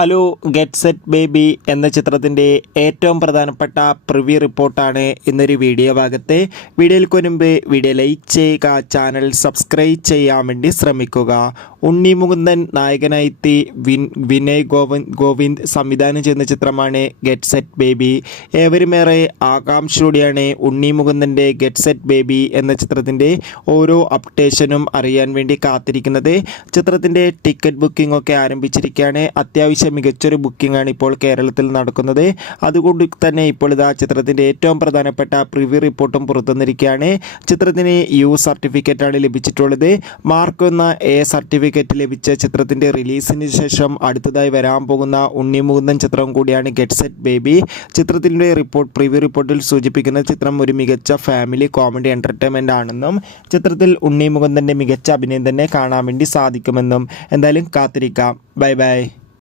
Hello get set baby എന്ന ചിത്രത്തിൻ്റെ ഏറ്റവും പ്രധാനപ്പെട്ട പ്രിവ്യൂ റിപ്പോർട്ടാണ് ഇന്നൊരു വീഡിയോ ഭാഗത്ത്. വീഡിയോയിൽ മുൻപ് വീഡിയോ ലൈക്ക് ചെയ്യുക, ചാനൽ സബ്സ്ക്രൈബ് ചെയ്യാൻ വേണ്ടി ശ്രമിക്കുക. ഉണ്ണി മുകുന്ദൻ നായകനായി വിനയ് ഗോവിന്ദ് സംവിധാനം ചെയ്യുന്ന ചിത്രമാണ് ഗെറ്റ് സെറ്റ് ബേബി. ഏവരുമേറെ ആകാംക്ഷയോടെയാണ് ഉണ്ണി മുകുന്ദൻ്റെ ഗെറ്റ് സെറ്റ് ബേബി എന്ന ചിത്രത്തിൻ്റെ ഓരോ അപ്ഡേഷനും അറിയാൻ വേണ്ടി കാത്തിരിക്കുന്നത്. ചിത്രത്തിൻ്റെ ടിക്കറ്റ് ബുക്കിംഗ് ഒക്കെ ആരംഭിച്ചിരിക്കുകയാണ്. അത്യാവശ്യം മികച്ചൊരു ബുക്കിംഗ് ആണ് ഇപ്പോൾ കേരളത്തിൽ നടക്കുന്നത്. അതുകൊണ്ട് തന്നെ ഇപ്പോൾ ഇതാ ചിത്രത്തിൻ്റെ ഏറ്റവും പ്രധാനപ്പെട്ട പ്രിവ്യൂ റിപ്പോർട്ടും പുറത്തുവന്നിരിക്കുകയാണ്. ചിത്രത്തിന് യു സർട്ടിഫിക്കറ്റ് ആണ് ലഭിച്ചിട്ടുള്ളത്. മാർക്ക് 1 എ സർട്ടിഫിക്കറ്റ് ലഭിച്ച ചിത്രത്തിൻ്റെ റിലീസിന് ശേഷം അടുത്തതായി വരാൻ പോകുന്ന ഉണ്ണി മുകുന്ദൻ ചിത്രം കൂടിയാണ് ഗെറ്റ് സെറ്റ് ബേബി. ചിത്രത്തിൻ്റെ പ്രിവ്യൂ റിപ്പോർട്ടിൽ സൂചിപ്പിക്കുന്ന ചിത്രം ഒരു മികച്ച ഫാമിലി കോമഡി എൻ്റർടൈൻമെൻ്റ് ആണെന്നും ചിത്രത്തിൽ ഉണ്ണി മുകുന്ദൻ്റെ മികച്ച അഭിനയം തന്നെ കാണാൻ വേണ്ടി സാധിക്കുമെന്നും എന്തായാലും കാത്തിരിക്കാം. Bye bye.